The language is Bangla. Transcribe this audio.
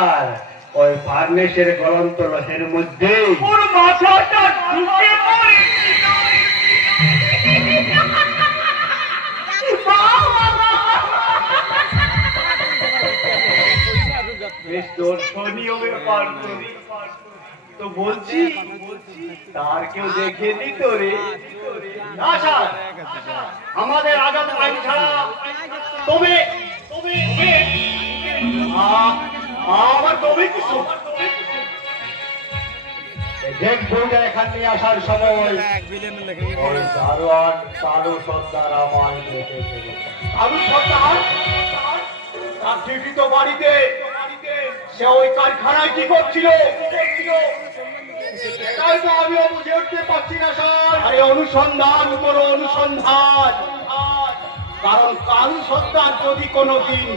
স্যার ওই ফার্নেসের গলন্ত লোহের মধ্যে ওর মাথাটা ঢুকে পড়ে। বেশ দর্শনীয় ব্যাপার তো। তো বলছি তার কেউ দেখেনি তো রে? না স্যার, আমাদের আজাদ আইন ছাড়া তবে আমার তবে কিছু দেখ বইটা এখান নিয়ে আসার সময় ওই দারোয়ান কালু সর্দার আমার দেখেছে। কালু সর্দার তার ঠিকই তো বাড়িতে, সে ওই কারখানায় কি করছিল সেটাই তো আমিও বুঝে উঠতে পারছি না স্যার। আরে অনুসন্ধান করো অনুসন্ধান, কারণ কালু সর্দার যদি কোনোদিন